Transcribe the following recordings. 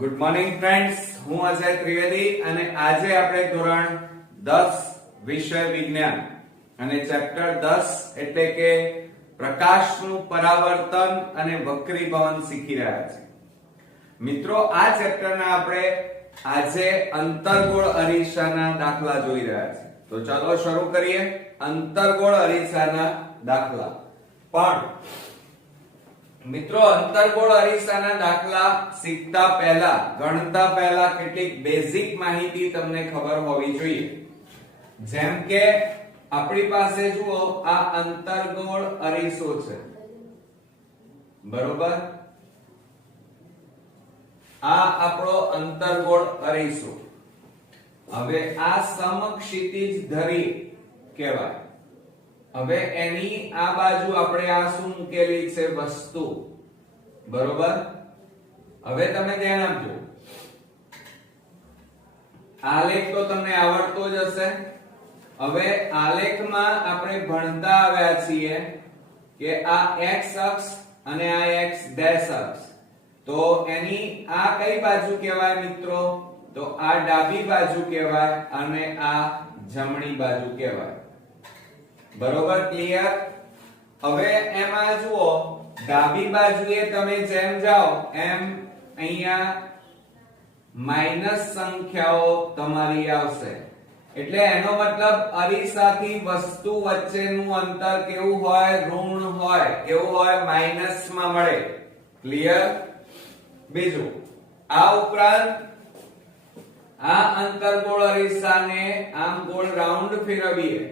Good morning friends, હું અજય ત્રિવેદી અને આજે આપણે ધોરણ 10 વિષય વિજ્ઞાન અને ચેપ્ટર 10 એટલે કે પ્રકાશનું પરાવર્તન અને વક્રીભવન શીખી રહ્યા છીએ. મિત્રો, આ ચેપ્ટરના આપણે આજે અંતર્ગોળ અરીસાના દાખલા જોઈ રહ્યા છીએ. તો ચાલો શરૂ કરીએ અંતર્ગોળ અરીસાના દાખલા. પણ મિત્રો, અંતર્ગોળ અરીસાના દાખલા શીખતા પહેલા, ગણતા પહેલા કેટલીક બેઝિક માહિતી તમને ખબર હોવી જોઈએ. જેમ કે આપણી પાસે જુઓ, આ અંતર્ગોળ અરીસો છે, બરોબર? આ આપણો અંતર્ગોળ અરીસો. હવે આ સમક્ષિતિજ ધરી કહેવાય. હવે એની આ બાજુ આપણે આ શું મૂકેલી છે? વસ્તુ, બરોબર? હવે તમે ધ્યાન આપજો, આલેખ તો તમને આવડતો જ હશે. હવે આલેખમાં આપણે ભણતા આવ્યા છીએ કે આ x અક્ષ અને આ x ડેશ અક્ષ, તો એની આ કઈ બાજુ કહેવાય મિત્રો? તો આ ડાબી બાજુ કહેવાય અને આ જમણી બાજુ કહેવાય. બરોબર? ક્લિયર? હવે એમાં જુઓ, ડાબી બાજુએ તમે જેમ જાઓ એમ અહીંયા માઈનસ સંખ્યાઓ તમારી આવશે. એટલે એનો મતલબ અરીસાથી વસ્તુ વચ્ચેનું અંતર કેવું હોય? ઋણ હોય. કેવું હોય? માઈનસ માં મળે. ક્લિયર? બીજું, આ ઉપરાંત આ અંતર્ગોળ અરીસાને આમ ગોળ રાઉન્ડ ફેરવીએ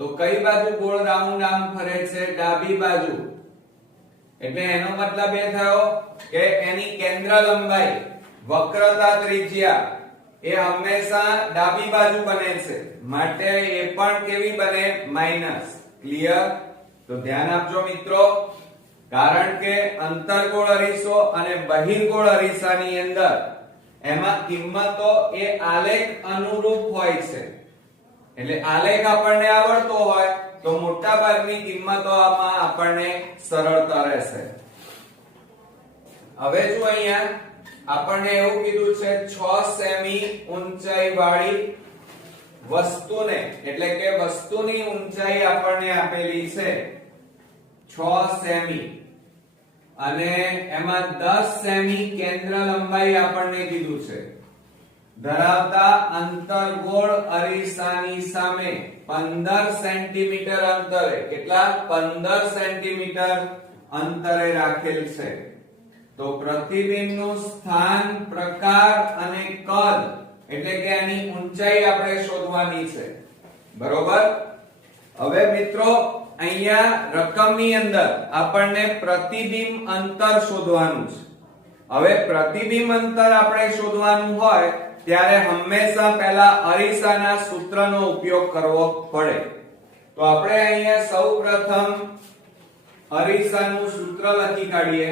તો કઈ બાજુ ગોળ રાઉન્ડ આમ ફરે છે? ડાબી બાજુ. એટલે એનો મતલબ એ થયો કે એની કેન્દ્ર લંબાઈ, વક્રતા ત્રિજ્યા એ હંમેશા ડાબી બાજુ બને છે, માટે એ પણ કેવી બને? માઈનસ. ક્લિયર? તો ધ્યાન આપજો મિત્રો, કારણ કે અંતર્ગોળ અરીસો અને બહિર્ગોળ અરીસાની અંદર એમાં કિંમતો એ આલેખ અનુરૂપ હોય છે. એટલે આલેખ આપણને આવડતો હોય તો મોટા ભાગની કિંમતો આમાં આપણને સરળતા રહેશે. હવે જો અહીંયા આપણને એવું કીધું છે 6 સેમી ઊંચાઈ વાળી વસ્તુને, એટલે કે વસ્તુની ઊંચાઈ આપણને આપેલી છે 6 સેમી અને એમાં 10 સેમી કેન્દ્ર લંબાઈ આપણને કીધું છે. ધરાવતા અંતર્ગોળ અરીસાની સામે 15 સેન્ટીમીટર અંતરે, કેટલા? 15 સેન્ટીમીટર અંતરે રાખેલ છે. તો પ્રતિબિંબનું સ્થાન, પ્રકાર અને કદ, એટલે કે એની ઊંચાઈ આપણે શોધવાની છે. બરોબર? હવે મિત્રો, અહીંયા રકમની અંદર આપણને પ્રતિબિંબ અંતર શોધવાનું છે. હવે પ્રતિબિંબ અંતર આપણે શોધવાનું હોય ત્યારે હંમેશા પહેલા અરીસાના સૂત્રનો ઉપયોગ કરવો પડે. તો આપણે અહીંયા સૌપ્રથમ અરીસાનું સૂત્ર લખી કાઢીએ.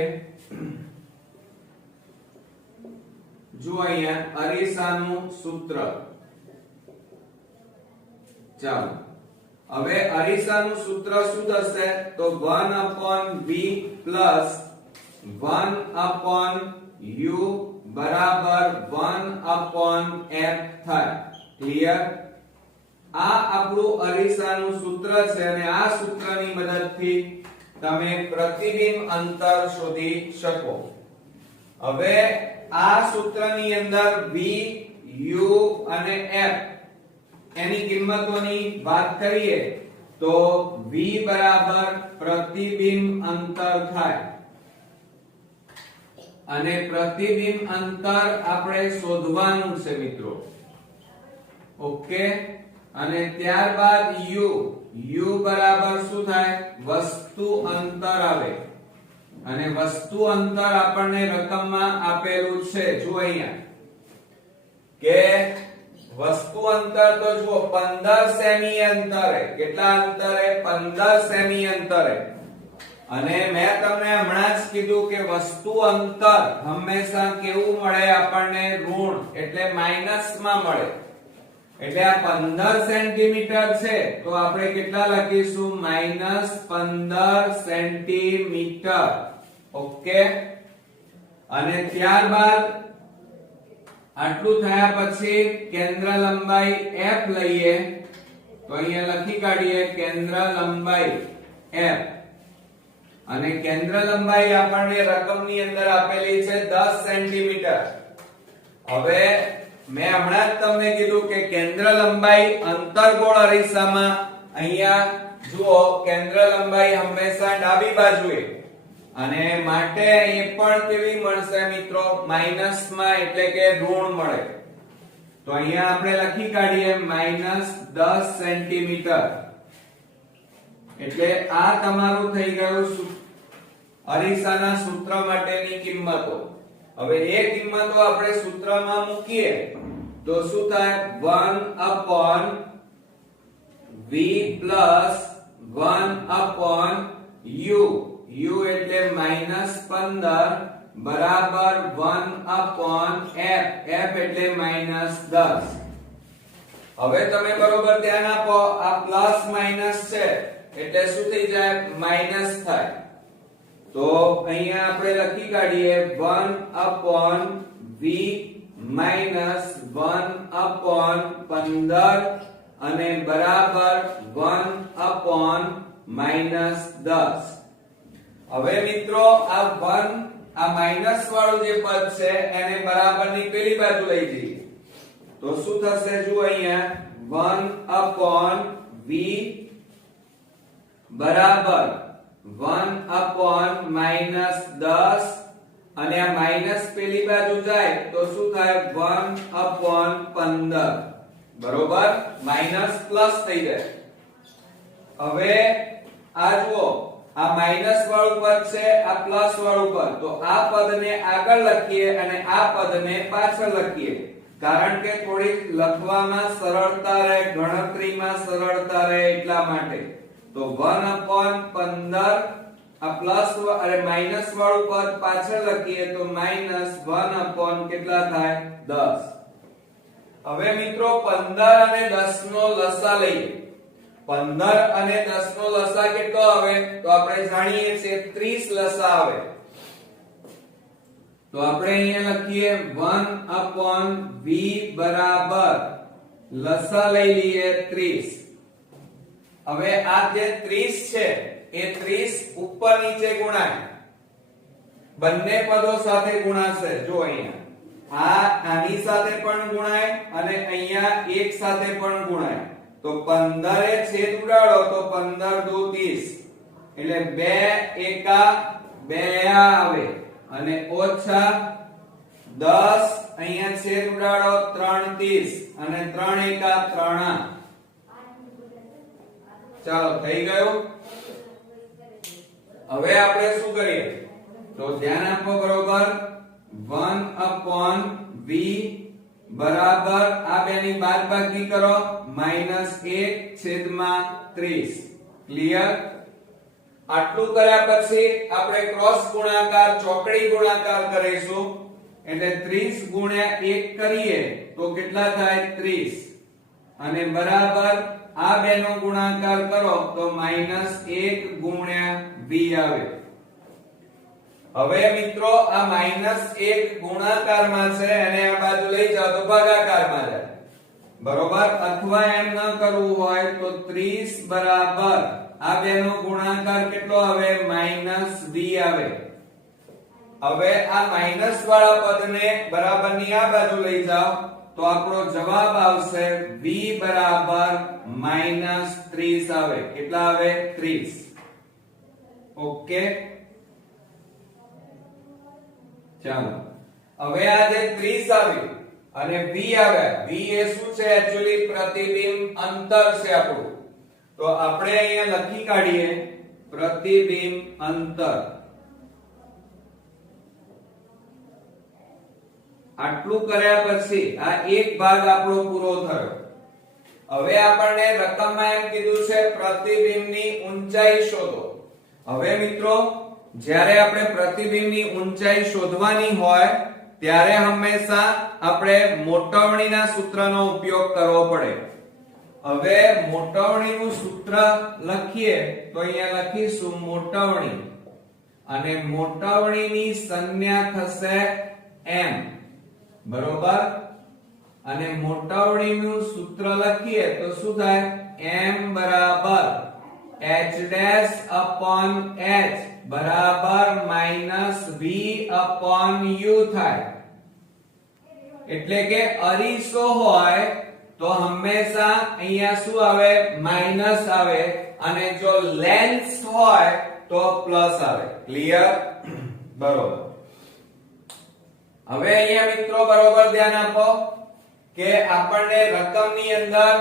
જો અહીંયા અરીસાનું સૂત્ર, ચાલો. હવે અરીસાનું સૂત્ર શું થશે? તો 1/v plus 1/u બરાબર 1/f થાય. ક્લિયર? આ આપણું અરીસાનું સૂત્ર છે અને આ સૂત્રની મદદથી તમે પ્રતિબિંબ અંતર શોધી શકો. હવે આ સૂત્રની અંદર v, u અને f એની કિંમતોની વાત કરીએ તો v બરાબર પ્રતિબિંબ અંતર થાય અને પ્રતિબિંબ અંતર આપણે શોધવાનું છે મિત્રો. ઓકે? અને ત્યારબાદ u બરાબર શું થાય? વસ્તુ અંતર આવે અને વસ્તુ અંતર આપણને રકમમાં આપેલું છે. જો અહીંયા કે વસ્તુ અંતર તો જુઓ 15 સેમી અંતરે. કેટલા અંતરે? 15 સેમી અંતરે. અને મેં તમને હમણાં જ કીધું કે વસ્તુ અંતર હંમેશા કેવું મળે આપણને? ઋણ, એટલે માઈનસ માં મળે. એટલે આ 15 સેન્ટીમીટર છે તો આપણે કેટલા લખીશું? -15 સેન્ટીમીટર. ઓકે? અને ત્યારબાદ આટલું થયા પછી કેન્દ્ર લંબાઈ f લઈએ તો અહીંયા લખી કાઢીએ કેન્દ્ર લંબાઈ f અને કેન્દ્ર લંબાઈ આપણને રકમની અંદર આપેલી છે 10 સેન્ટીમીટર. હવે મેં હમણાં જ તમને કીધું કે કેન્દ્ર લંબાઈ અંતર્ગોળ અરીસામાં અહીંયા જુઓ કેન્દ્ર લંબાઈ હંમેશા ડાબી બાજુએ અને માટે એ પણ કેવી મળશે મિત્રો માઈનસ માં એટલે કે ઋણ મળે. તો અહીંયા આપણે લખી કાઢીએ -10 સેન્ટીમીટર. એટલે આ તમારું થઈ ગયું અરીસાના સૂત્ર માટેની કિંમતો. હવે એ કિંમતો આપણે સૂત્રમાં મૂકીએ તો શું થાય 1/v + 1/u u એટલે -15 બરાબર 1/f f એટલે -10. હવે તમે બરોબર ધ્યાન આપો આ પ્લસ માઈનસ છે એટલે શું થઈ જાય માઈનસ થાય. તો અહીંયા આપણે લખી કાઢીએ 1/v -1/15 અને બરાબર 1/-10. હવે મિત્રો આ 1 આ માઈનસ વાળું જે પદ છે એને બરાબરની પેલી બાજુ લઈ જઈએ તો શું થશે જુઓ અહીંયા 1/v બરાબર 1/-10 અને આ માઈનસ પેલી બાજુ જાય તો શું થાય 1/15 બરોબર માઈનસ પ્લસ થઈ જાય. હવે આ જુઓ આ માઈનસ વાળું પદ છે આ પ્લસ વાળું પદ તો આ પદને આગળ લખીએ અને આ પદને પાછળ લખીએ કારણ કે થોડી લખવામાં સરળતા રહે ગણતરીમાં સરળતા રહે એટલા માટે. તો 1/15 આ પ્લસ અને માઈનસ વાળું પદ પાછળ લખીએ તો -1/ કેટલા થાય 10. હવે મિત્રો 15 અને 10 નો લસા લઈએ. 15 અને 10 નો લસા કેટલો આવે તો આપણે જાણીએ છીએ 30 લસા આવે. તો આપણે અહીંયા લખીએ 1/v બરાબર લસા લઈ લઈએ 30. હવે આ જે 30 છે એ 30 ઉપર નીચે ગુણાય બંને પદો સાથે ગુણાશે. જો અહીંયા આની સાથે પણ ગુણાય અને અહીંયા એક સાથે પણ ગુણાય. તો 15 એ છેદ ઉડાડો તો 15 દુ 30 એટલે 2 એકા 2 આવે અને ઓછા 10 અહીંયા છેદ ઉડાડો 3 30 અને 3 એકા 3 આ. ચાલો થઈ ગયું. હવે આપણે શું કરીએ તો ધ્યાન આપો બરોબર 1/v બરાબર આ બેની બાદબાકી કરો -1/30. ક્લિયર. આટલું કર્યા પછી આપણે ક્રોસ ગુણાકાર ચોકડી ગુણાકાર કરીશું એટલે 30 ગુણ્યા 1 કરીએ તો કેટલા થાય 30 અને બરાબર આ બેનો ગુણાકાર કરો તો -1 ગુણ્યા v આવે. હવે મિત્રો આ -1 ગુણાકારમાં છે અને આ બાજુ લઈ જાઓ તો ભાગાકારમાં જાય બરોબર. અથવા એમ ન કરવું હોય તો 30 બરાબર આ બેનો ગુણાકાર કેટલો આવે -v આવે. હવે આ માઈનસ વાળા પદને બરાબરની આ બાજુ લઈ જાઓ તો આપણો જવાબ આવશે v બરાબર -30 આવે. કેટલા આવે 30. ઓકે ચાલો. હવે આ જે 30 આવ્યું અને v આવ્યા v એ શું છે એક્ચ્યુઅલી પ્રતિબિંબ અંતર છે આપણું. તો આપણે અહીંયા લખી કાઢીએ પ્રતિબિંબ અંતર. આટલું કર્યા પછી આ એક ભાગ આપણો પૂરો થયો. હવે આપણને રકમમાં એમ કીધું છે પ્રતિબિંબની ઊંચાઈ શોધો. હવે મિત્રો જ્યારે આપણે પ્રતિબિંબની ઊંચાઈ શોધવાની હોય ત્યારે હંમેશા આપણે મોટવણીના સૂત્રનો ઉપયોગ કરવો પડે. હવે મોટવણીનું સૂત્ર લખીએ તો અહીંયા લખીશું મોટવણી અને મોટવણીની સંજ્ઞા થશે m બરોબર. અને મોટાવડીનું સૂત્ર લખીએ તો શું થાય? m બરાબર h ડેશ upon h બરાબર માઈનસ v upon u થાય. એટલે કે અરીસો હોય તો હંમેશા અહીંયા શું આવે? માઈનસ આવે, અને જો લેન્સ હોય તો પ્લસ આવે. ક્લિયર? બરોબર. હવે અહીંયા મિત્રો બરોબર ધ્યાન આપો કે આપણને રકમની અંદર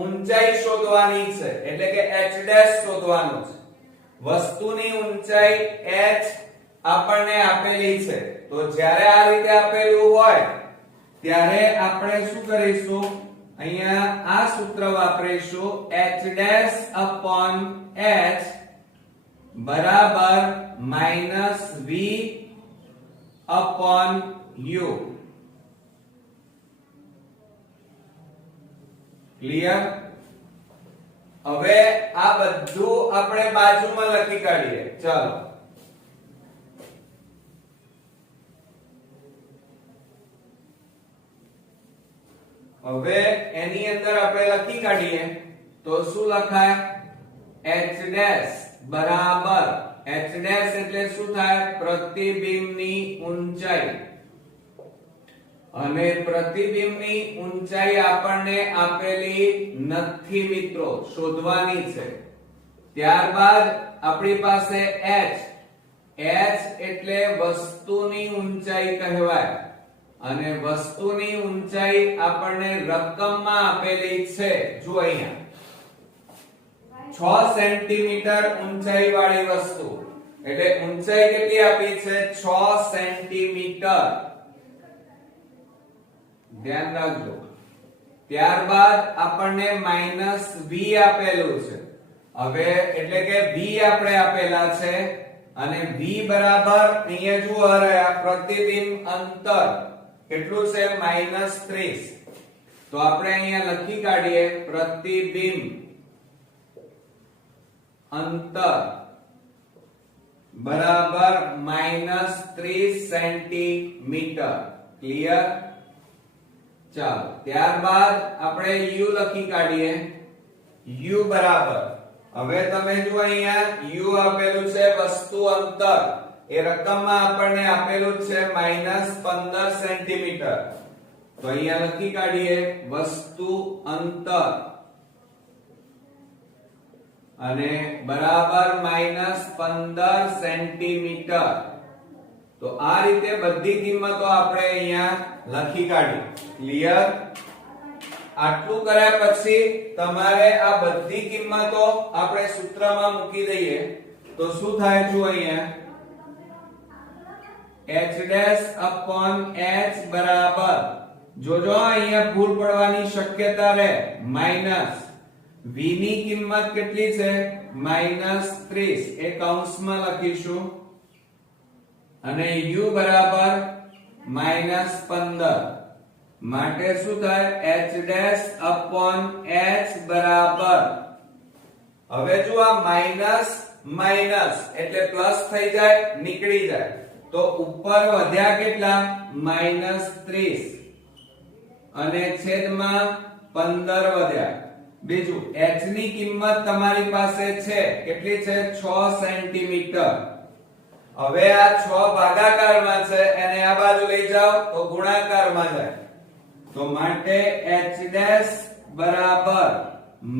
ઊંચાઈ શોધવાની છે, એટલે કે h ડેશ શોધવાનું છે. વસ્તુની ઊંચાઈ h આપણને આપેલી છે, તો જ્યારે આ રીતે આપેલું હોય ત્યારે આપણે શું કરીશું? અહીંયા આ સૂત્ર વાપરીશું, h ડેશ upon h બરાબર minus v upon u. Clear? હવે આ બધું આપણે બાજુમાં લખી કાઢીએ. ચાલો, હવે એની અંદર આપણે લખી કાઢીએ તો શું લખાય? h ડેશ બરાબર, h ડેશ એટલે શું થાય? પ્રતિબિંબની ઊંચાઈ. અને પ્રતિબિંબની ઊંચાઈ આપણને આપેલી નથી મિત્રો, શોધવાની છે. ત્યારબાદ આપણી પાસે h, h એટલે વસ્તુની ઊંચાઈ કહેવાય, અને વસ્તુની ઊંચાઈ આપણને રકમમાં આપેલી છે. જો અહીંયા 6 સેન્ટીમીટર ઊંચાઈ વાળી વસ્તુ, એટલે ઊંચાઈ કેટલી આપી છે? 6 સેન્ટીમીટર. ધ્યાન રાખજો. ત્યારબાદ આપણને માઈનસ v આપેલું છે. હવે એટલે કે v આપણે આપેલા છે, અને v બરાબર અહીંયા જુઓ પ્રતિબિંબ અંતર કેટલું છે? -30. તો આપણે અહીંયા લખી કાઢીએ પ્રતિબિંબ અંતર બરાબર -30 સેન્ટીમીટર. ક્લિયર? ચાલો, ત્યારબાદ આપણે u લખી કાઢીએ. u બરાબર, હવે તમે જુઓ અહીંયા u આપેલું છે વસ્તુ અંતર, એ રકમમાં આપણને આપેલું છે -15 સેન્ટીમીટર. તો અહીંયા લખી કાઢીએ વસ્તુ અંતર અને બરાબર -15 સેન્ટીમીટર. તો આ રીતે બધી કિંમતો આપણે અહીંયા લખી કાઢી. ક્લિયર? આટલું કર્યા પછી તમારે આ બધી કિંમતો આપણે સૂત્રમાં મૂકી દઈએ તો શું થાય? જો અહીંયા h ડેશ upon h બરાબર, જોજો અહીંયા ભૂલ પડવાની શક્યતા રહે, માઈનસ v ની કિંમત કેટલી છે? -30. એ કૌંસમાં લખીશું, અને u બરાબર -15. માટે શું થાય? h ડેશ upon h બરાબર, હવે જો આ માઈનસ માઈનસ એટલે પ્લસ થઈ જાય, નીકળી જાય, તો ઉપર વધ્યા કેટલા? -30, અને છેદમાં 15 વધ્યા. બીજું, h ની કિંમત તમારી પાસે છે કેટલી છે? 6 સેન્ટીમીટર. હવે આ 6 ભાગાકારમાં છે, એને આ બાજુ લઈ જાઓ તો ગુણાકારમાં જાય. તો માટે h ડેશ બરાબર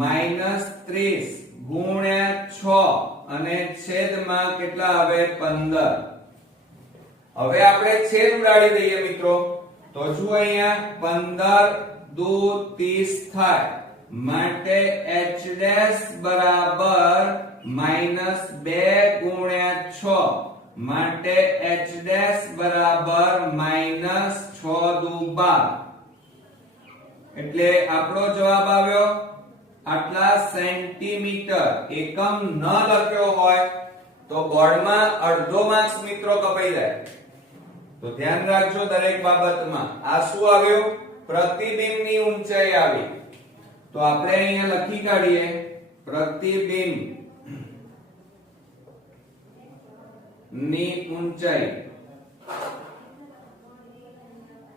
-30 ગુણ્યા 6, અને છેદમાં કેટલા આવે? 15. હવે આપણે છેદ ઉડાડી દઈએ મિત્રો, તો જો અહીંયા 15 દુ 30 થાય. માટે h ડેશ બરાબર -2 ગુણ્યા 6, માટે h ડેશ બરાબર -6 દુ 12. એટલે આપણો જવાબ આવ્યો આટલા સેન્ટીમીટર. એકમ ન લખ્યો હોય તો બોર્ડમાં અડધો માર્ક્સ મિત્રો કપાઈ જાય. તો ધ્યાન રાખજો દરેક બાબતમાં. આ શું આવ્યું? પ્રતિબિંબની ઊંચાઈ આવી. તો આપણે અહીંયા લખી કાઢીએ પ્રતિબિંબ ની ઊંચાઈ.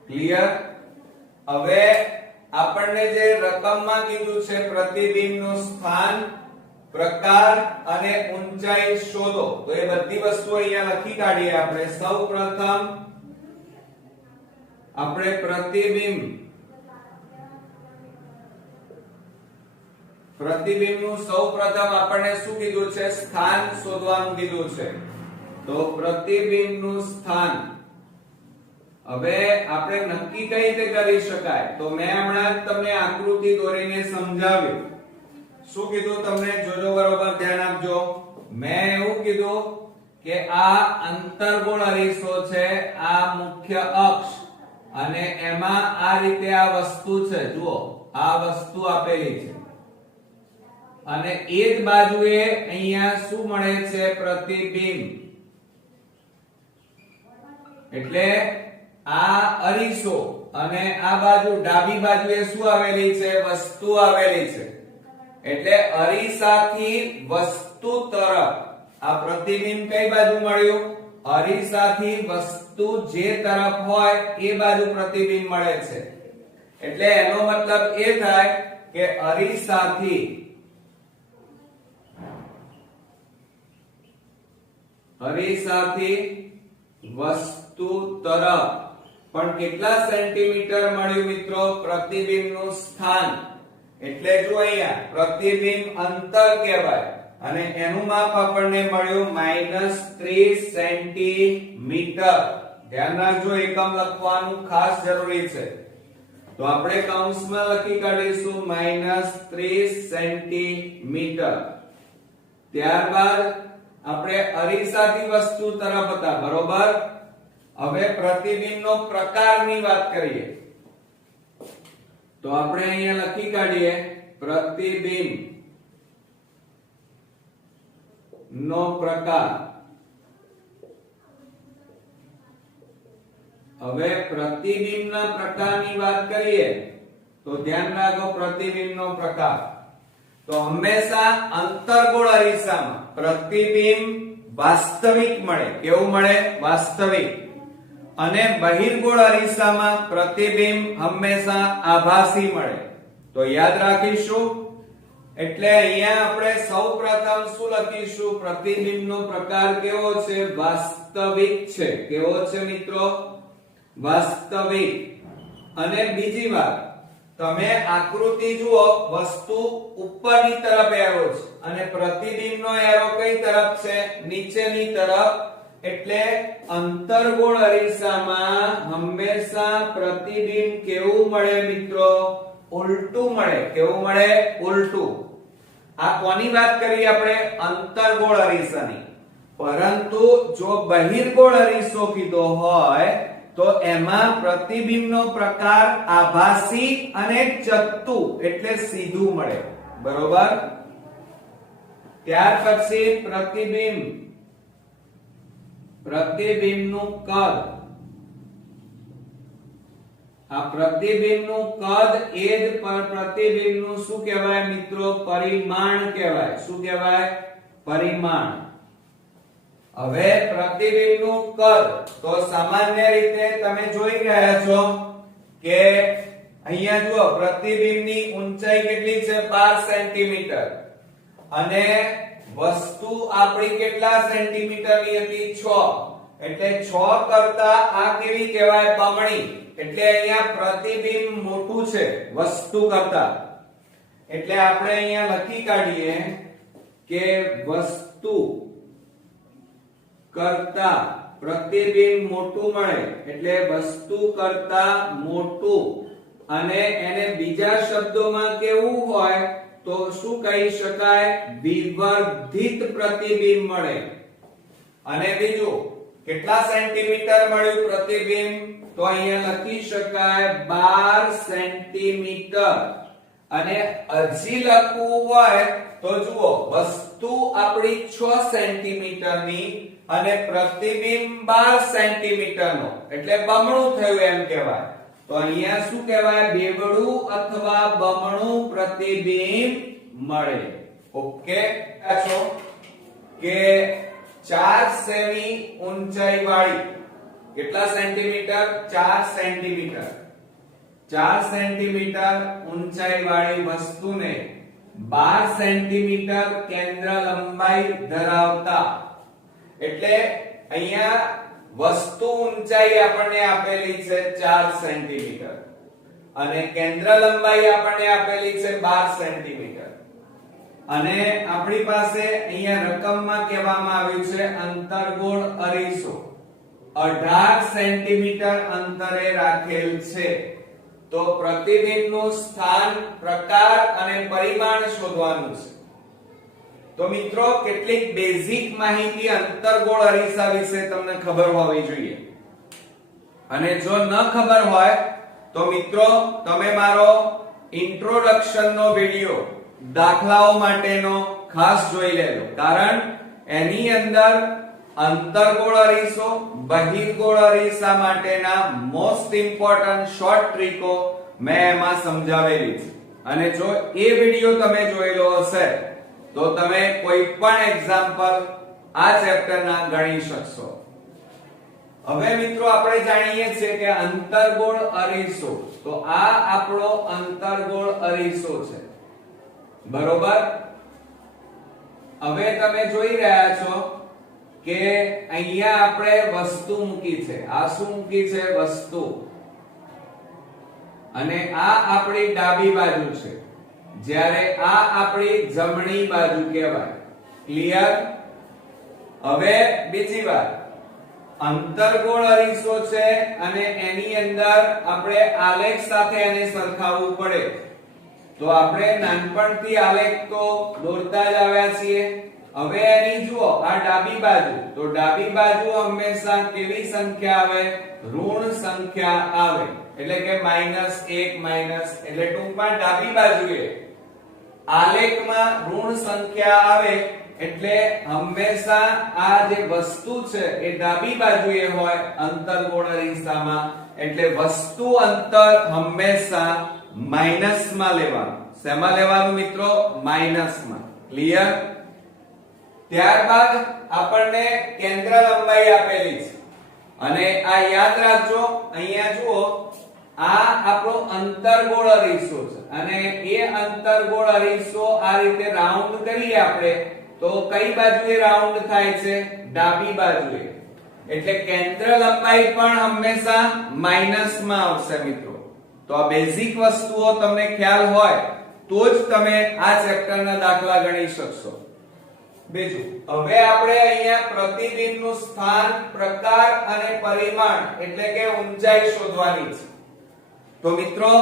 ક્લિયર? હવે આપણને જે રકમમાં કીધું છે પ્રતિબિંબનું સ્થાન, પ્રકાર અને ઊંચાઈ શોધો, તો એ બધી વસ્તુ અહીંયા લખી કાઢીએ આપણે. સૌપ્રથમ આપણે પ્રતિબિંબનું સૌપ્રથમ આપણને શું કીધું છે? સ્થાન શોધવાનું કીધું છે. તો પ્રતિબિંબનું સ્થાન હવે આપણે નક્કી કઈ રીતે કરી શકાય? તો મેં હમણાં તમને આકૃતિ દોરીને સમજાવ્યું. શું કીધું તમને? જોજો, બરોબર ધ્યાન આપજો. મેં એવું કીધું કે આ અંતર્ગોળ અરીસો છે, આ મુખ્ય અક્ષ, અને એમાં આ રીતે આ વસ્તુ છે. જુઓ, આ વસ્તુ આપેલી છે, અને એ જ બાજુએ અહીંયા શું મળે છે? પ્રતિબિંબ. એટલે આ અરીસો અને આ બાજુ ડાબી બાજુએ શું આવેલી છે? વસ્તુ આવેલી છે. એટલે અરીસાથી વસ્તુ તરફ આ પ્રતિબિંબ કઈ બાજુ મળ્યું? અરીસાથી વસ્તુ જે તરફ હોય એ બાજુ પ્રતિબિંબ મળે છે. એટલે એનો મતલબ એ થાય કે અરીસાથી વસ્તુ તરફ પણ કેટલા સેન્ટીમીટર મળ્યું મિત્રો? પ્રતિબિંબનું સ્થાન. એટલે જો અહીંયા પ્રતિબિંબ અંતર કહેવાય, અને એનું માપ આપણને મળ્યું -30 સેન્ટીમીટર. ધ્યાન રાખજો, એકમ લખવાનું ખાસ જરૂરી છે. તો આપણે કૌંસમાં લખી કાઢીશું -30 સેન્ટીમીટર. ત્યારબાદ આપણે અરીસાથી વસ્તુ તરફ હતા, બરોબર? હવે પ્રતિબિંબનો પ્રકારની વાત કરીએ. તો આપણે અહીંયા લખી કાઢીએ પ્રતિબિંબ નો પ્રકાર. હવે પ્રતિબિંબના પ્રકારની વાત કરીએ તો ધ્યાન રાખો, પ્રતિબિંબનો પ્રકાર. તો હંમેશા અંતર્ગોળ અરીસામાં પ્રતિબિંબ વાસ્તવિક મળે. કેવું મળે? વાસ્તવિક. અને બહિર્ગોળ અરીસામાં પ્રતિબિંબ હંમેશા આભાસી મળે. તો યાદ રાખીશું. એટલે અહીંયા આપણે સૌપ્રથમ શું લખીશું? પ્રતિબિંબનો પ્રકાર કેવો છે? વાસ્તવિક છે. કેવો છે મિત્રો? વાસ્તવિક. અને બીજી વાત, તમે આકૃતિ જુઓ, વસ્તુ ઉપરની તરફ એરો છે અને પ્રતિબિંબનો એરો કઈ તરફ છે? નીચેની તરફ. એટલે અંતર્ગોળ અરીસામાં હંમેશા પ્રતિબિંબ કેવું મળે મિત્રો? ઉલટું મળે. કેવું મળે? ઉલટું. આ કોની વાત કરી આપણે? અંતર્ગોળ અરીસાની. પરંતુ જો બહિર્ગોળ અરીસો કીધો હોય તો એમાં પ્રતિબિંબનો પ્રકાર આભાસી અને ચત્તુ એટલે સીધું મળે, બરોબર? ત્યાર પછી પ્રતિબિંબનું કદ. આ પ્રતિબિંબનું કદ એ જ પ્રતિબિંબનું શું કહેવાય મિત્રો? પરિમાણ કહેવાય. શું કહેવાય? પરિમાણ. હવે પ્રતિબિંબનું કદ તો સામાન્ય રીતે તમે જોઈ રહ્યા છો કે અહીંયા જુઓ, પ્રતિબિંબની ઊંચાઈ કેટલી છે? 12 સેન્ટીમીટર. અને વસ્તુ આપણી કેટલા સેન્ટીમીટરની હતી? 6. એટલે 6 કરતા આ કેવી કહેવાય? બમણી. એટલે અહીંયા પ્રતિબિંબ મોટું છે વસ્તુ કરતા. એટલે આપણે અહીંયા લખી કાઢીએ કે વસ્તુ કરતા પ્રતિબિંબ મોટું મળે. એટલે વસ્તુ કરતા મોટું. અને એને બીજા શબ્દોમાં કેવું હોય તો શું કહી શકાય? વિવર્ધિત પ્રતિબિંબ મળે. અને બીજું, કેટલા સેન્ટીમીટર મળ્યું પ્રતિબિંબ? તો અહીંયા લખી શકાય 12 સેન્ટીમીટર. અને હજી લખવું હોય તો જુઓ, વસ્તુ આપણી 6 સેન્ટીમીટરની અને પ્રતિબિંબ 12 સેન્ટીમીટરનો. એટલે બમણું થયું એમ કહેવાય. તો અહીંયા શું કહેવાય? બેવડું અથવા બમણું પ્રતિબિંબ મળે. ઓકે? આછો કે 4 સેમી ઊંચાઈ વાળી કેટલા સેન્ટીમીટર? 4 સેન્ટીમીટર. 4 સેન્ટીમીટર ઊંચાઈ વાળી વસ્તુને 12 સેન્ટીમીટર કેન્દ્ર લંબાઈ ધરાવતા, એટલે અહીંયા વસ્તુ ઊંચાઈ આપણને આપેલી છે 4 સેન્ટીમીટર અને કેન્દ્ર લંબાઈ આપણને આપેલી છે 12 સેન્ટીમીટર, અને આપણી પાસે અહીંયા રકમમાં કહેવામાં આવ્યું છે અંતર્ગોળ અરીસો 18 સેન્ટીમીટર અંતરે રાખેલ છે. તો પ્રતિબિંબનું સ્થાન, પ્રકાર અને પરિમાણ શોધવાનું છે. તો મિત્રો કેટલીક બેઝિક માહિતી અંતર્ગોળ અરીસા વિશે તમને ખબર હોવી જોઈએ, અને જો ન ખબર હોય તો મિત્રો તમે મારો ઇન્ટ્રોડક્શન નો વિડિયો દાખલાઓ માટેનો ખાસ જોઈ લેજો, કારણ એની અંદર અંતર્ગોળ અરીસો, બહિર્ગોળ અરીસા માટેના મોસ્ટ ઇમ્પોર્ટન્ટ શોર્ટ ટ્રીકો મેં એમાં સમજાવેલી છે, અને જો એ વિડિયો તમે જોયેલો હશે તો તમે કોઈ પણ એક્ઝામ્પલ આ ચેપ્ટરના ગણી શકશો. હવે મિત્રો આપણે જાણીએ છીએ કે અંતર્ગોળ અરીસો, તો આ આપણો અંતર્ગોળ અરીસો છે, બરોબર. હવે તમે જોઈ રહ્યા છો કે અહીંયા આપણે વસ્તુ મૂકી છે. આ શું મૂકી છે? વસ્તુ. અને આ આપણી ડાબી બાજુ છે, જ્યારે આ આપણી જમણી બાજુ કહેવાય. ક્લિયર? હવે બીજી વાત, અંતર્ગોળ અરીસો છે અને એની અંદર આપણે આલેખ સાથે એને સરખાવવું પડે. તો આપણે નાનપણથી આલેખ તો દોરતા જ આવ્યા છીએ. હવે એની જુઓ આ ડાબી બાજુ, તો ડાબી બાજુ હંમેશા કેવી સંખ્યા આવે? ઋણ સંખ્યા આવે, એટલે કે -1 એટલે ટૂંકમાં ડાબી બાજુએ આલેખમાં ઋણ સંખ્યા આવે એટલે હંમેશા આ જે વસ્તુ છે એ ડાબી બાજુએ હોય અંતર્ગોળ અરીસામાં, એટલે વસ્તુ અંતર હંમેશા માઈનસમાં લેવાનું. શેમાં લેવાનું મિત્રો? માઈનસમાં. ક્લિયર? ત્યારબાદ આપણને કેન્દ્ર લંબાઈ આપેલી છે, અને આ યાદ રાખજો. અહીંયા જુઓ આ આપણો અંતર્ગોળ અરીસો છે, અને એ અંતર્ગોળ અરીસો આ રીતે રાઉન્ડ કરીએ આપણે તો કઈ બાજુએ રાઉન્ડ થાય છે? ડાબી બાજુએ. એટલે કેન્દ્ર લંબાઈ પણ હંમેશા માઈનસમાં આવશે મિત્રો. તો આ બેઝિક વસ્તુઓ તમને ખ્યાલ હોય તો જ તમે આ ચેપ્ટરના દાખલા ગણી શકશો. બીજું, હવે આપણે અહીંયા પ્રતિબિંબનું સ્થાન, પ્રકાર અને પરિમાણ એટલે કે ઊંચાઈ શોધવાની છે. તો મિત્રો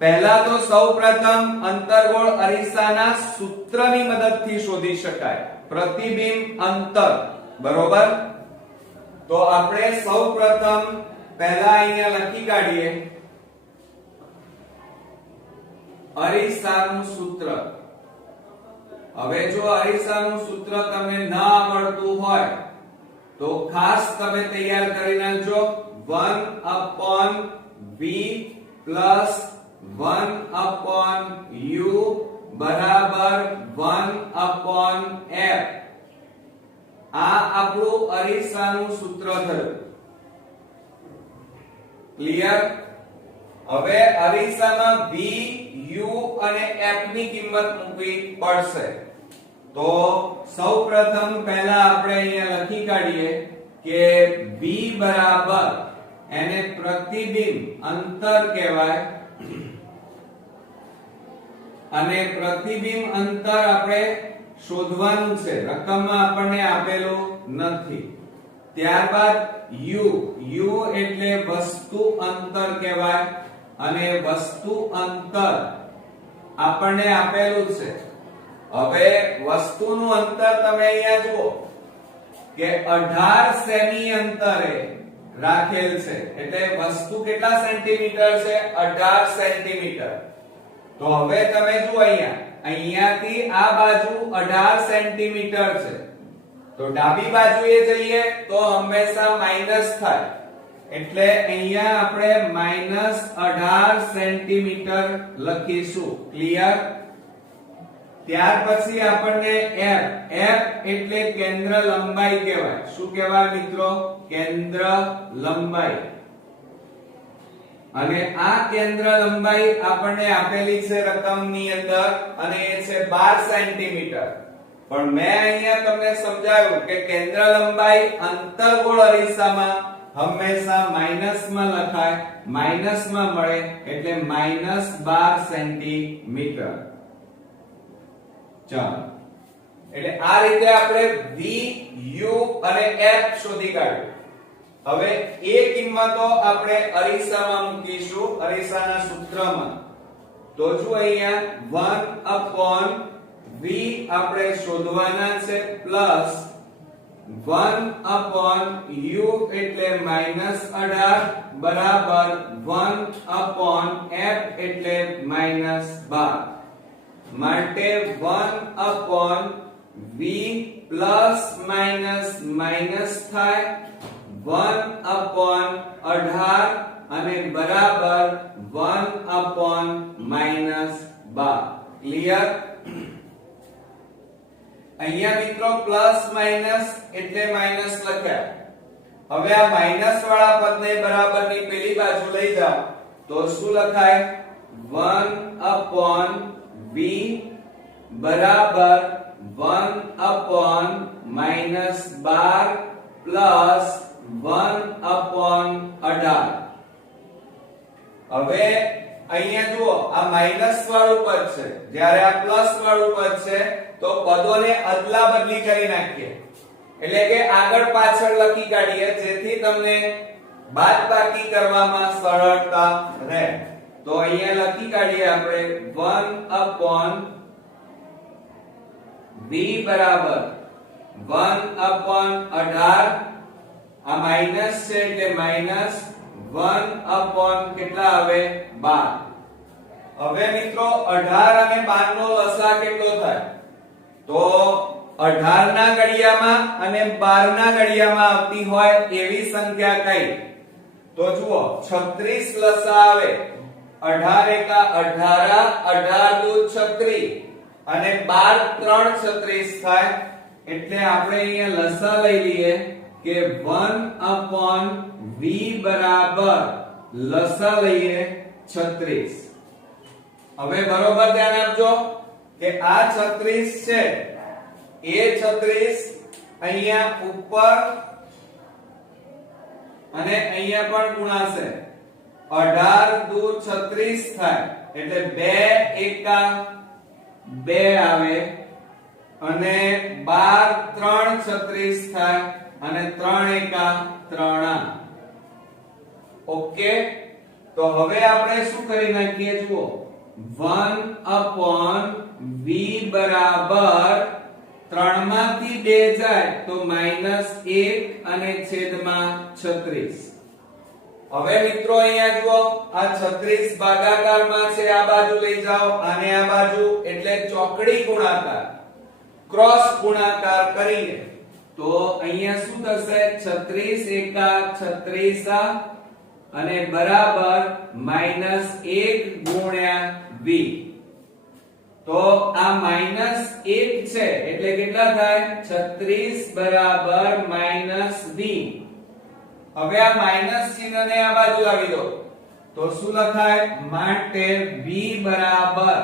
પહેલા તો સૌપ્રથમ અંતર્ગોળ અરીસાના સૂત્રની મદદથી શોધી શકાય પ્રતિબિંબ અંતર, બરોબર. તો આપણે સૌપ્રથમ પહેલા અહીંયા લખી કાઢીએ અરીસાનું સૂત્ર. હવે જો અરીસાનું સૂત્ર તમને ન આવડતું હોય તો ખાસ તમે તૈયાર કરી નાખજો. 1/v plus 1/u બરાબર 1/f. આ આપણું અરીસાનું સૂત્ર થયું. ક્લિયર? હવે અરીસામાં v, u અને f ની કિંમત મૂકવી પડશે. તો સૌપ્રથમ પહેલા આપણે અહીંયા લખી કાઢીએ કે v બરાબર એને પ્રતિબિંબ અંતર કહેવાય, અને પ્રતિબિંબ અંતર આપણે શોધવાનું છે, રકમમાં આપણને આપેલું નથી. ત્યારબાદ u, u એટલે વસ્તુ અંતર કહેવાય, અને વસ્તુ અંતર આપણને આપેલું છે. હવે વસ્તુનું અંતર તમે અહીંયા જુઓ કે 18 સેમી અંતરે રાખેલ છે, એટલે વસ્તુ કેટલા સેન્ટીમીટર છે? 18 સેન્ટીમીટર. તો હવે તમે જુઓ અહીંયાથી આ બાજુ 18 સેન્ટીમીટર છે, તો ડાબી બાજુએ જઈએ તો હંમેશા માઈનસ થાય, એટલે અહીંયા આપણે -18 સેન્ટીમીટર લખીશું. ક્લિયર? ત્યાર પછી આપણને f, f એટલે કેન્દ્ર લંબાઈ કહેવાય. શું કહેવાય મિત્રો? કેન્દ્ર લંબાઈ. અને આ કેન્દ્ર લંબાઈ આપણને આપેલી છે રકમની અંદર અને એ છે 12 સેન્ટીમીટર. પણ મેં અહીંયા તમને સમજાવ્યું કે કેન્દ્ર લંબાઈ અંતર્ગોળ અરીસામાં હંમેશા માઈનસમાં લખાય, માઈનસમાં મળે એટલે -12 સેન્ટીમીટર. ચાલો, એટલે આ રીતે આપણે v, u અને f શોધી કાઢ્યું. હવે એ કિંમતો આપણે અરીસામાં મૂકીશું, અરીસાના સૂત્રમાં. તો જો અહીંયા 1/v આપણે શોધવાના છે પ્લસ 1/u એટલે -18 બરાબર 1/f એટલે -12. માટે 1/v પ્લસ માઈનસ માઈનસ થાય 1/18 અને બરાબર 1/12. ક્લિયર? અહીંયા મિત્રો પ્લસ માઈનસ એટલે માઈનસ લખ્યા. હવે આ માઈનસ વાળા પદને બરાબરની પેલી બાજુ લઈ જાઓ તો શું લખાય? 1/v બરાબર 1/12 પ્લસ 1/18. હવે અહીંયા જુઓ આ માઈનસ વાળું પદ છે, જ્યારે આ પ્લસ વાળું પદ છે તો પદોને અદલા બદલી કરી નાખીએ, એટલે કે આગળ પાછળ લખી કાઢીએ જેથી તમને બાદબાકી કરવામાં સરળતા રહે. તો અહીંયા લખી કાઢીએ આપણે 1/v બરાબર 1/18. આ માઈનસ છે એટલે માઈનસ 1/ કેટલા આવે? 12. હવે મિત્રો 18 અને 12 નો લસા કેટલો થાય? તો 18 ના ઘડિયામાં અને 12 ના ઘડિયામાં આવતી હોય એવી સંખ્યા કઈ? તો જુઓ 36 લસા આવે. 18 એકા 18, 18 દુ 36 અને 12 3 36 થાય. એટલે આપણે અહીંયા લસા લઈ લઈએ કે 1/v બરાબર લસા લઈએ 36. હવે બરોબર ધ્યાન આપજો કે આ 36 છે એ 36 અહીંયા ઉપર અને અહીંયા પણ ગુણાશે. 18 દુ 36 થાય એટલે 2 એકા 2 આવે અને 12 3 36 થાય અને 3 એકા 3. ઓકે, તો હવે આપણે શું કરી નાખીએ? જુઓ 1/v બરાબર 3 માંથી 2 જાય તો -1 અને છેદમાં 36. હવે મિત્રો અહીંયા જુઓ આ 36 ભાગાકારમાં છે, આ બાજુ લઈ જાઓ અને આ બાજુ, એટલે ચોકડી ગુણાકાર ક્રોસ ગુણાકાર કરીએ તો અહીંયા શું થશે? 36 એકા 36 અને બરાબર -1 ગુણ્યા v. તો આ -1 છે એટલે કેટલા થાય? 36 બરાબર -v. હવે આ માઈનસ ચિહ્નને આ બાજુ લાવી દો તો શું લખાય? માટે v બરાબર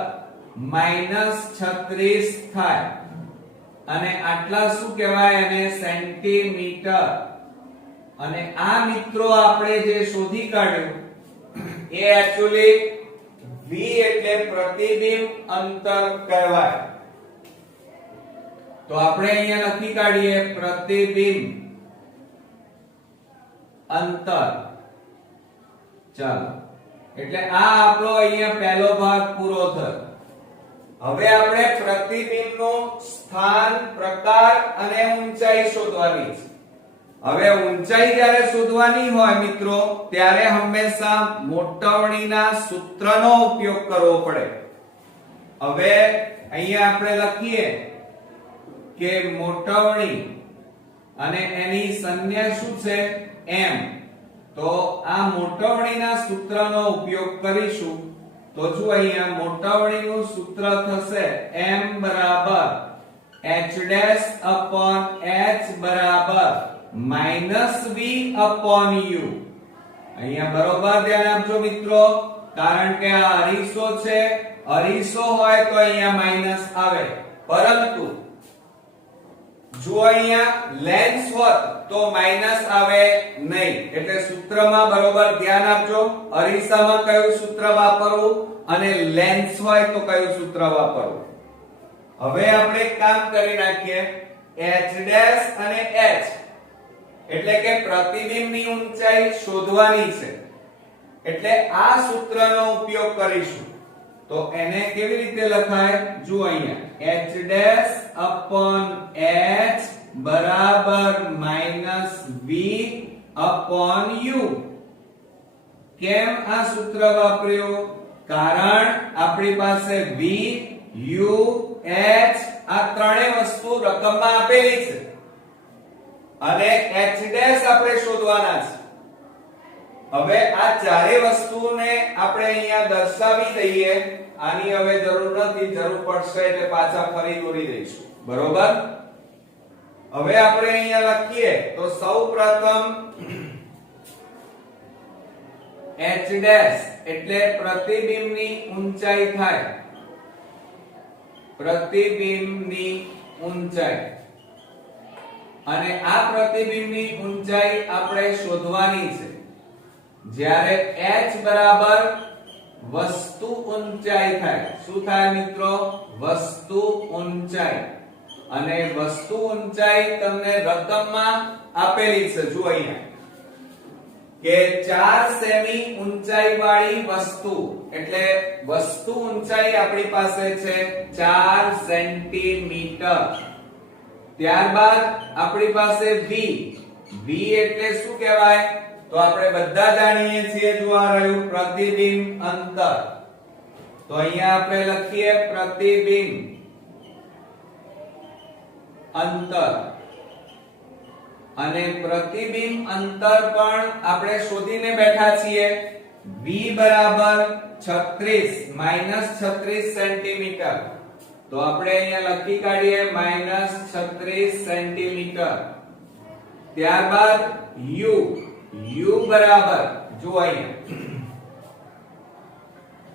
-36 થાય અને આટલા શું કહેવાય? અને સેન્ટીમીટર. અને આ મિત્રો આપણે જે શોધી કાઢ્યું એ એક્ચ્યુઅલી v એટલે પ્રતિબિંબ અંતર કહેવાય. તો આપણે અહીંયા લખી કાઢીએ પ્રતિબિંબ અંતર. ચાલો, એટલે આ આપણો અહીંયા પહેલો ભાગ પૂરો થયો. હવે આપણે પ્રતિબિંબનું સ્થાન, પ્રકાર અને ઊંચાઈ શોધવાની છે. હવે ઊંચાઈ જ્યારે શોધવાની હોય મિત્રો ત્યારે હંમેશા મોટવણીના સૂત્રનો ઉપયોગ કરવો પડે. હવે અહીંયા આપણે લખીએ કે મોટવણી અને એની સંજ્ઞા શું છે? m. તો આ મોટવણીના સૂત્રનો ઉપયોગ કરીશું. તો જો અહીંયા મોટવણીનું સૂત્ર થશે m બરાબર h' upon h બરાબર -v upon u. અહીંયા બરોબર ધ્યાન આપજો મિત્રો, કારણ કે આ અરીસો છે, અરીસો હોય તો અહીંયા માઈનસ આવે, પરંતુ જો અહીંયા લેન્સ હોત તો માઈનસ આવે નહીં. એટલે સૂત્રમાં બરોબર ધ્યાન આપજો, અરીસામાં કયું સૂત્ર વાપરવું અને લેન્સ હોય તો કયું સૂત્ર વાપરવું. હવે આપણે એક કામ કરી નાખીએ, h' અને h એટલે કે પ્રતિબિંબની ઊંચાઈ શોધવાની છે, એટલે આ સૂત્રનો ઉપયોગ કરીશું. તો એને કેવી રીતે લખાય? જુઓ અહીંયા h' બરાબર -v/u. કેમ આ સૂત્ર વાપર્યું? કારણ આપણી પાસે v, u, h આ ત્રણેય વસ્તુ રકમમાં આપેલી છે અને h' આપણે શોધવાના છે. હવે આ ચારે વસ્તુને આપણે અહીંયા દર્શાવી દઈએ. આની હવે જરૂર નથી, જરૂર પડશે એટલે પાછા ફરી દોરી દઈશું. બરોબર? હવે આપણે અહીંયા લખીએ તો સૌપ્રથમ h' એટલે પ્રતિબિંબની ઊંચાઈ થાય, પ્રતિબિંબની ઊંચાઈ. અને આ પ્રતિબિંબની ઊંચાઈ આપણે શોધવાની છે. જ્યારે h બરાબર વસ્તુ ઊંચાઈ થાય. શું થાય મિત્રો? વસ્તુ ઊંચાઈ. અને વસ્તુ ઊંચાઈ તમને રકમમાં આપેલી છે. જુઓ અહીંયા કે 4 સેમી ઊંચાઈ વાળી વસ્તુ, એટલે વસ્તુ ઊંચાઈ આપણી પાસે છે 4 સેન્ટીમીટર. ત્યારબાદ આપણી પાસે v, v એટલે શું કહેવાય? તો આપણે બધા જાણીએ છીએ, જો આ રહ્યું પ્રતિબિંબ અંતર. તો અહીંયા આપણે લખીએ પ્રતિબિંબ અંતર. અને પ્રતિબિંબ અંતર પણ આપણે શોધીને બેઠા છીએ. v બરાબર 36 -36 સેન્ટીમીટર. તો આપણે અહીંયા લખી કાઢીએ -36 સેન્ટીમીટર. ત્યારબાદ u, u બરાબર જો અહીંયા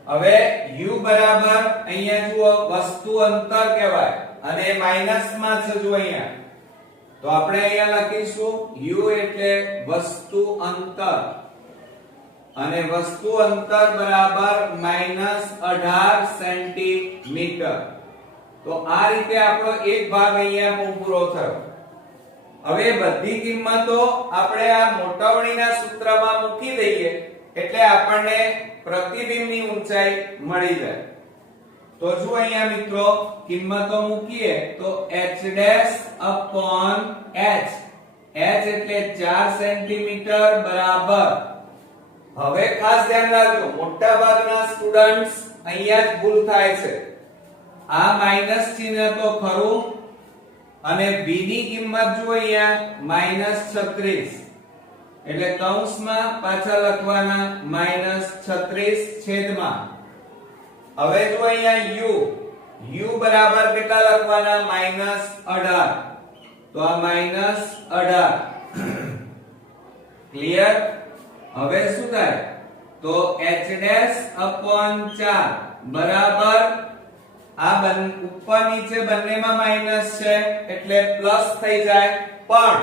હવે u બરાબર અહીંયા જુઓ વસ્તુ અંતર કહેવાય અને માઈનસ માં છે. જો અહીંયા તો આપણે અહીંયા લખીશું u એટલે વસ્તુ અંતર અને વસ્તુ અંતર બરાબર -18 સેન્ટીમીટર. તો આ રીતે આપણો એક ભાગ અહીંયા પૂરો થયો. હવે બધી કિંમતો આપણે આ મોટાવણીના સૂત્રમાં મૂકી દઈએ એટલે આપણને પ્રતિબિંબની ઊંચાઈ મળી જાય. તો જો અહીંયા મિત્રો કિંમતો મૂકીએ તો h' upon h, h એટલે 4 સેન્ટીમીટર બરાબર. હવે ખાસ ધ્યાન રાખજો, મોટા ભાગના સ્ટુડન્ટ્સ અહીંયા જ ભૂલ થાય છે. આ માઈનસ ચિહ્ન તો ખરું અને v ની કિંમત જો અહીંયા -36 એટલે કૌંસમાં પાછા લખવાના -36 છેદમાં. હવે જો અહીંયા u બરાબર કેટલા લખવાના? -18. તો આ -18 ક્લિયર. હવે શું થાય? તો h' upon 4 બરાબર આ ઉપર નીચે બંનેમાં માઈનસ છે એટલે પ્લસ થઈ જાય, પણ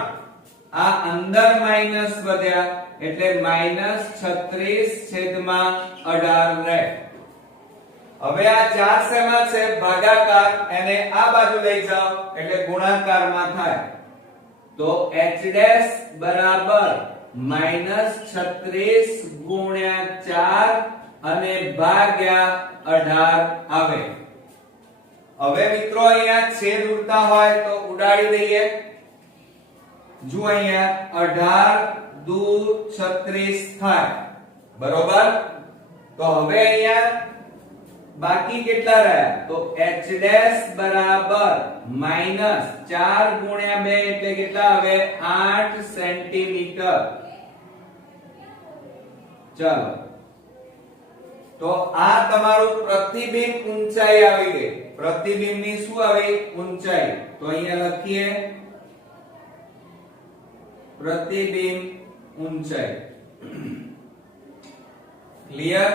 આ અંદર માઈનસ વધ્યા એટલે -36/18 રહે. હવે આ 4 શેમાં છે? ભાગાકાર. એને આ બાજુ લઈ જાઓ એટલે ગુણાકારમાં થાય. તો h' બરાબર -36 × 4 અને ભાગ્યા 18 આવે. હવે મિત્રો અહીંયા છેદ ઉડતા હોય તો ઉડાડી દઈએ. જો અહીંયા 18 દુ 36 થાય. બરોબર? તો હવે અહીંયા બાકી કેટલા રહ્યા? તો h' બરાબર -4 × 2 એટલે કેટલા આવે? 8 સેન્ટીમીટર. ચાલો, તો આ તમારું પ્રતિબિંબ ઊંચાઈ આવી ગઈ. પ્રતિબિંબની શું આવી? ઊંચાઈ. તો અહીંયા લખીએ પ્રતિબિંબ ઊંચાઈ. ક્લિયર?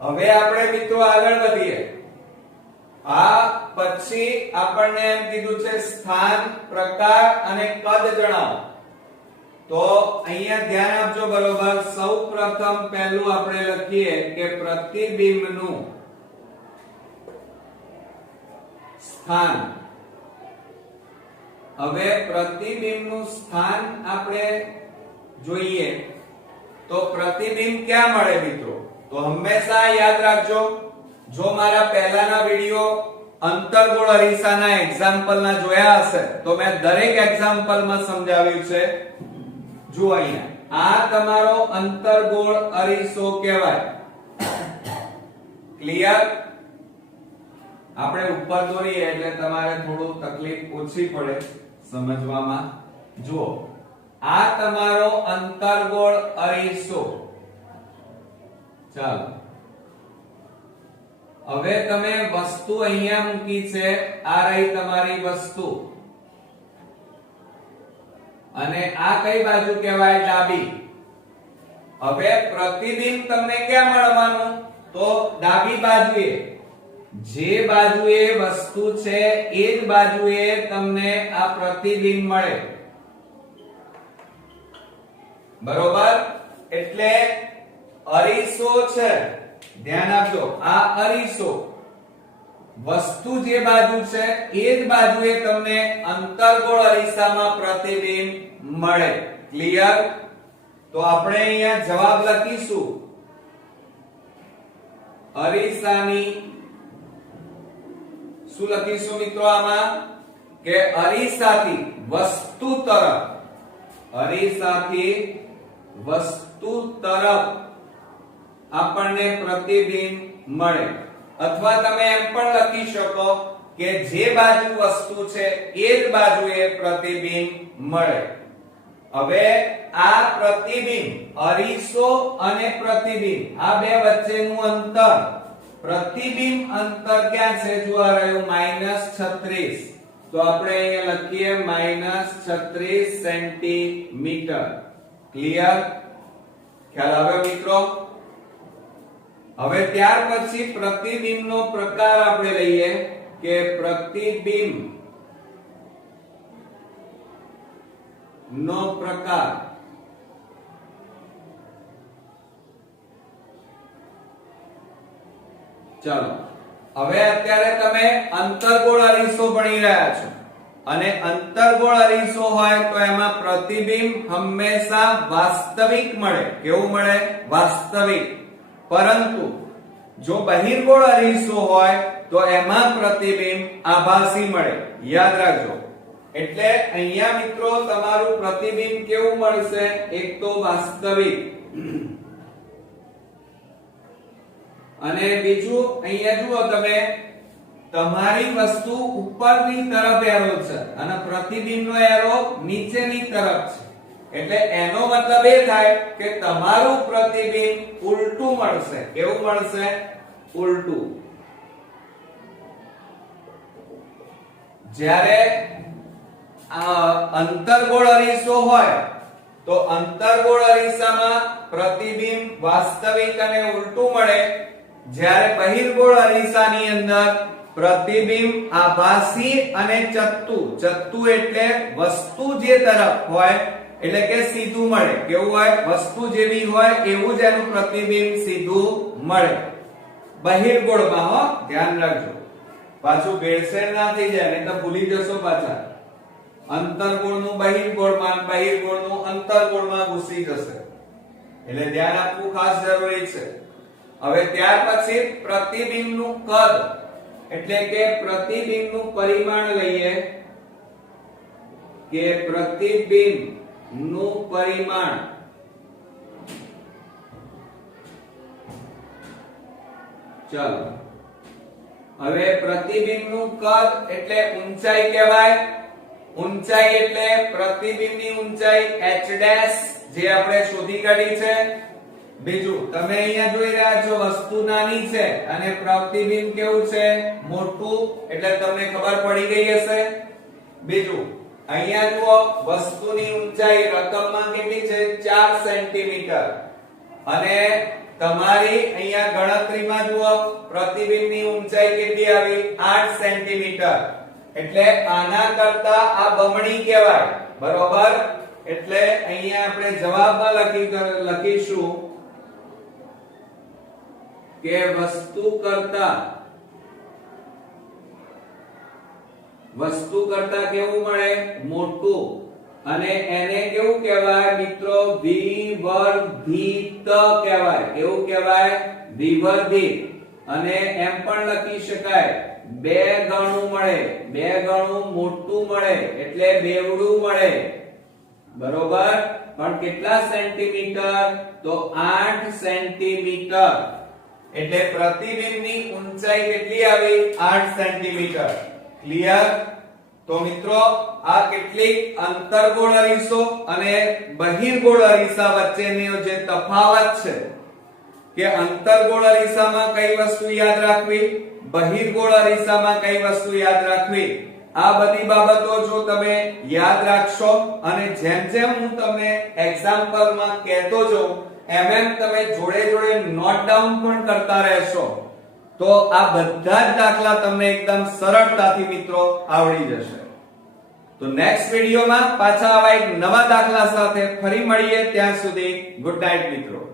હવે આપણે મિત્રો આગળ વધીએ. આ પછી આપણને એમ કીધું છે સ્થાન, પ્રકાર અને કદ જણાવો. તો અહીંયા ધ્યાન આપજો બરોબર. સૌપ્રથમ પહેલું આપણે લખીએ કે પ્રતિબિંબનું સ્થાન. હવે પ્રતિબિંબનું સ્થાન આપણે જોઈએ તો પ્રતિબિંબ ક્યાં મળે મિત્રો? તો હંમેશા યાદ રાખજો, જો મારા પહેલાના વિડિયો અંતર્ગોળ અરીસાના એક્ઝામ્પલના જોયા હશે તો મેં દરેક એક્ઝામ્પલમાં સમજાવ્યું છે. જો અહીંયા આ તમારો અંતર્ગોળ અરીસો કહેવાય. ક્લિયર? આપણે ઉપર દોરીએ એટલે તમારે થોડું તકલીફ ઓછી પડે સમજવામાં. જુઓ, આ તમારો અંતર્ગોળ અરીસો. ચાલો, હવે તમે વસ્તુ અહીંયા મૂકી છે, આ રહી તમારી વસ્તુ, અને આ કઈ બાજુ કહેવાય? ડાબી. હવે પ્રતિબિંબ તમને ક્યાં મળવાનું? તો ડાબી બાજુએ. જે બાજુએ વસ્તુ છે એ જ બાજુએ તમને આ પ્રતિબિંબ મળે. બરોબર? એટલે અરીસો છે, ધ્યાન આપજો, આ અરીસો, વસ્તુ જે બાજુ છે એ જ બાજુએ તમને અંતર્ગોળ અરીસામાં પ્રતિબિંબ મળે. ક્લિયર? તો આપણે અહીંયા જવાબ લખીશું અરીસાની. શું લખીશું મિત્રો આમાં? કે અરીસાથી વસ્તુ તરફ, અરીસાથી વસ્તુ તરફ આપણને પ્રતિબિંબ મળે. અથવા તમે એમ પણ લખી શકો કે જે બાજુ વસ્તુ છે એ જ બાજુએ પ્રતિબિંબ મળે. હવે આ પ્રતિબિંબ, અરીસો અને પ્રતિબિંબ, આ બે વચ્ચેનું અંતર, પ્રતિબિંબ અંતર ક્યાં છે? જો આ રહ્યું -36. તો આપણે અહીંયા લખીએ -36 સેન્ટીમીટર. ક્લિયર? ખ્યાલ આવ્યો મિત્રો? હવે ત્યાર પછી પ્રતિબિંબનો પ્રકાર આપણે લઈએ કે પ્રતિબિંબ નો પ્રકાર. ચાલો, હવે અત્યારે તમે અંતર્ગોળ અરીસો ભણી રહ્યા છો, અને અંતર્ગોળ અરીસો હોય તો એમાં પ્રતિબિંબ હંમેશા વાસ્તવિક મળે. કેવું મળે? વાસ્તવિક. પરંતુ જો બહિર્ગોળ અરીસો હોય તો એમાં પ્રતિબિંબ આભાસી મળે. યાદ રાખજો. એટલે અહીંયા મિત્રો તમારું પ્રતિબિંબ કેવું મળશે? એક તો વાસ્તવિક, અને બીજું અહીંયા જુઓ તમે, તમારી વસ્તુ ઉપરની તરફ એરો છે અને પ્રતિબિંબનો એરો નીચેની તરફ છે. એટલે એનો મતલબ એ થાય કે તમારું પ્રતિબિંબ ઉલટું મળશે. કેવું મળશે? ઉલટું. જ્યારે અંતર્ગોળ અરીસો હોય તો અંતર્ગોળ અરીસામાં પ્રતિબિંબ વાસ્તવિક અને ઉલટું મળે. જ્યારે બહિર્ગોળ અરીસાની અંદર પ્રતિબિંબ આભાસી અને ચત્તુ. ચત્તુ એટલે વસ્તુ જે તરફ હોય એટલે કે સીધું મળે. કેવું હોય? વસ્તુ જેવી હોય એવું જ એનું પ્રતિબિંબ સીધું મળે. બહિર્ગોળમાં, હો, ધ્યાન રાખજો, પાછું ભેળસેળ ના થઈ જાય, નહીં તો ભૂલી જશો પાછા. અંતર્ગોળનું બહિર્ગોળમાં, બહિર્ગોળનું અંતર્ગોળમાં ઘૂસી જશે. એટલે ધ્યાન આપવું ખાસ જરૂરી છે. હવે ત્યાર પછી પ્રતિબિંબનું કદ, એટલે કે પ્રતિબિંબનું પરિમાણ લઈએ કે પ્રતિબિંબનું પરિમાણ. ચાલો, હવે પ્રતિબિંબનું કદ એટલે ઊંચાઈ કહેવાય. ઊંચાઈ એટલે પ્રતિબિંબની ઊંચાઈ h' જે આપણે શોધી કાઢી છે. બીજું, તમે અહીંયા જોઈ રહ્યા છો વસ્તુ નાની છે અને પ્રતિબિંબ કેવું છે? મોટું. એટલે તમને ખબર પડી ગઈ હશે. બીજું, અહીંયા જુઓ, વસ્તુની ઊંચાઈ રકમમાં કેટલી છે? 4 સેન્ટીમીટર. અને તમારી અહીંયા ગણતરીમાં જુઓ પ્રતિબિંબની ઊંચાઈ કેટલી આવી 8 સેન્ટીમીટર એટલે આના કરતા આ બમણી કહેવાય બરોબર એટલે અહીંયા આપણે જવાબમાં લખીશું કે વસ્તુ કરતા કેવું મળે મોટું અને એને કેવું કહેવાય મિત્રો વિવર્ધિત કહેવાય કેવું કહેવાય વિવર્ધિત અને એમ પણ લખી શકાય 2 ગણું મળે 2 ગણું મોટું મળે એટલે બેવડું મળે બરોબર પણ કેટલા સેન્ટીમીટર તો 8 સેન્ટીમીટર એટલે પ્રતિબિંબની ઊંચાઈ કેટલી આવી 8 સેન્ટીમીટર ક્લિયર તો મિત્રો આ કેટલીક અંતર્ગોળ અરીસો અને બહિર્ગોળ અરીસા વચ્ચેનો જે તફાવત છે કે અંતર્ગોળ અરીસામાં કઈ વસ્તુ યાદ રાખવી બહિર્ગોળ અરીસામાં કઈ વસ્તુ યાદ રાખવી આ બધી બાબતો જો તમે યાદ રાખશો અને જેમ જેમ હું તમને એક્ઝામ્પલમાં કહેતો જાઉં એમ તમે જોડે જોડે નોટ ડાઉન પણ કરતા રહેશો તો આ બધા જ દાખલા તમને એકદમ સરળતાથી મિત્રો આવડી જશે તો નેક્સ્ટ વિડિયોમાં પાછા આવા એક નવા દાખલા સાથે ફરી મળીએ ત્યાં સુધી ગુડ નાઈટ મિત્રો